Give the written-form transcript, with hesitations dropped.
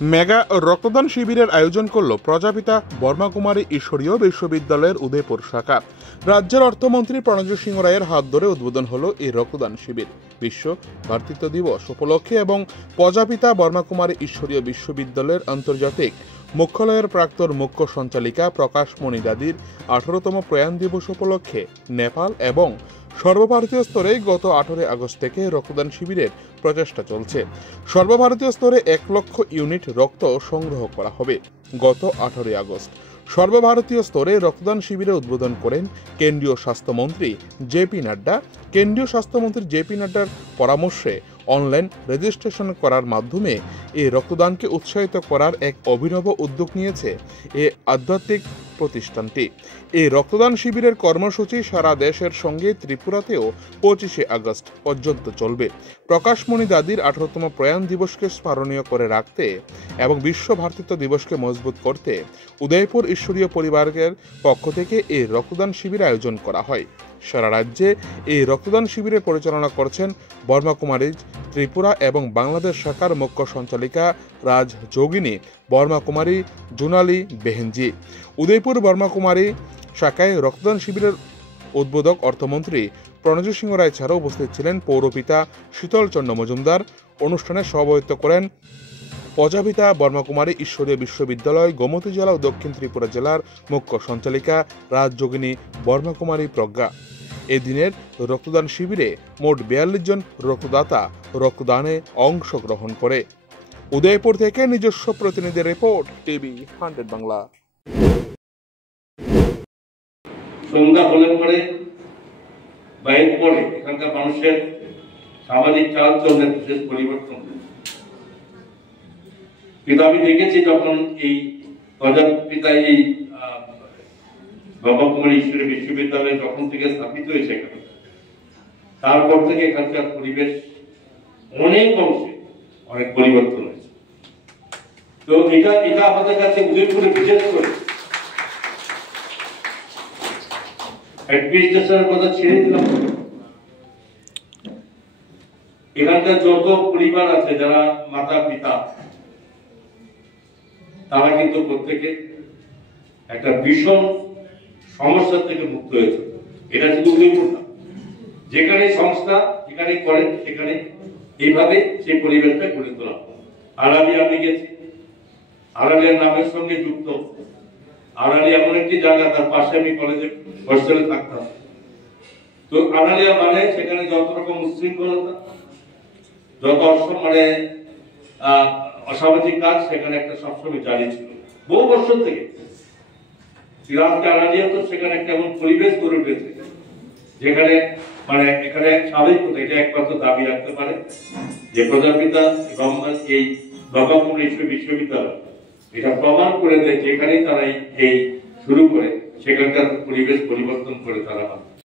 Mega রক্তদান শিবিরের আয়োজন করল প্রজাপিতা বর্মাকুমারী ঈশ্বরীয় বিশ্ববিদ্যালয়ের উদয়পুর শাখা। রাজ্যের অর্থমন্ত্রী প্রণজিৎ সিংহ রায়ের হাত ধরে উদ্বোধন হলো এই রক্তদান শিবির। বিশ্ব ভাতৃত্ব দিবস উপলক্ষে এবং প্রজাপিতা বর্মাকুমারী ঈশ্বরীয় বিশ্ববিদ্যালয়ের আন্তর্জাতিক মুখ্যালয়ের প্রাক্তন মুখ্য সঞ্চালিকা প্রকাশমণি দাদির 18তম প্রয়াণ দিবস উপলক্ষে নেপাল এবং সর্বভারতীয় স্তরে গত 18 আগস্ট থেকে রক্তদান শিবিরের প্রচেষ্টা চলছে। সর্বভারতীয় স্তরে 1 লক্ষ ইউনিট রক্ত সংগ্রহ করা হবে। গত 18 আগস্ট সর্বভারতীয় স্তরে রক্তদান শিবিরের উদ্বোধন করেন কেন্দ্রীয় স্বাস্থ্যমন্ত্রী জেপি নাড্ডা। কেন্দ্রীয় স্বাস্থ্যমন্ত্রী জেপি নাড্ডার পরামর্শে অনলাইন রেজিস্ট্রেশন করার মাধ্যমে এই রক্তদানকে উৎসাহিত করার এক অভিনব উদ্যোগ নিয়েছে এই আধ্যাত্মিক প্রতিষ্ঠানটি। এই রক্তদান শিবিরের কর্মসূচি সারা দেশের সঙ্গে ত্রিপুরাতেও 25 আগস্ট পর্যন্ত চলবে। প্রকাশমণি দাদির 18তম প্রয়াণ দিবসকে স্মরণীয় করে রাখতে এবং বিশ্ব ভাতৃত্ব দিবসকে মজবুত করতে উদয়পুর ঈশ্বরীয় পরিবারের পক্ষ থেকে এই রক্তদান শিবির আয়োজন করা হয়। সারা রাজ্যে এই রক্তদান শিবিরের পরিচালনা করছেন বর্মাকুমারী ত্রিপুরা এবং বাংলাদেশ শাখার মুখ্য সঞ্চালিকা রাজযোগিনী বর্মাকুমারী জুনালী বেহেনজি। উদয়পুর বর্মাকুমারী শাখায় রক্তদান শিবিরের উদ্বোধক অর্থমন্ত্রী প্রণজিৎ সিংহ রায় ছাড়াও উপস্থিত ছিলেন পৌরপিতা শীতল চন্দ্র মজুমদার। অনুষ্ঠানে সভাপতিত্ব করেন প্রজাপিতা বর্মাকুমারী ঈশ্বরীয় বিশ্ববিদ্যালয় গোমতী জেলা ও দক্ষিণ ত্রিপুরা জেলার মুখ্য সঞ্চালিকা রাজযোগিনী বর্মাকুমারী প্রজ্ঞা। এদিনের রক্তদান শিবিরে মোট 42 জন রক্তদাতা রক্তদানে অংশগ্রহণ করে। উদয়পুর থেকে নিজস্ব প্রতিনিধি রিপোর্ট, টিভি 100 বাংলা। সন্ধ্যা হলে পরে বাইরে পরে এখানকার মানুষের সামাজিক চালচলনের বিশেষ পরিবর্তন। কিন্তু আমি দেখেছি যখন এই প্রজাপিতা এই বর্মাকুমারী ঈশ্বরীয় বিশ্ববিদ্যালয় যখন থেকে স্থাপিত হয়েছে এখানে, তারপর থেকে এখানকার পরিবেশ অনেক অংশে অনেক পরিবর্তন হয়েছে। তো এটা আমাদের কাছে উদয়পুরে বিশেষ করে অ্যাডমিনিস্ট্রেশনের কথা ছেড়ে দিলাম, এখানকার যত পরিবার আছে যারা মাতা পিতা তারা কিন্তু প্রত্যেকে একটা ভীষণ সমস্যা থেকে মুক্ত হয়েছে। এটা শুধু উদয়পুর না, যেখানে সংস্থা যেখানে করেন সেখানে এইভাবে সেই পরিবেশটা গড়ে তোলা। আড়ালি আমি গেছি, আড়ালিয়ার নামের সঙ্গে যুক্ত। আড়ালি এমন একটি জায়গা, তার পাশে আমি কলেজে হোস্টেলে থাকতাম। তো আড়ালিয়া মানে সেখানে যত রকম উচ্ছৃঙ্খলতা, যত অসামাজিক কাজ সেখানে একটা সবসময় জারি ছিল বহু বছর থেকে। আড়ালিয়া তো সেখানে একটা এমন পরিবেশ গড়ে উঠেছে যেখানে এখানে স্বাভাবিক এটা একমাত্র দাবি রাখতে পারে যে প্রজাপিতা এই বর্মাকুমারী ঈশ্বরীয় বিশ্ববিদ্যালয় এটা প্রমাণ করে দেয় যেখানেই তারা এই শুরু করে সেখানকার পরিবেশ পরিবর্তন করে তারা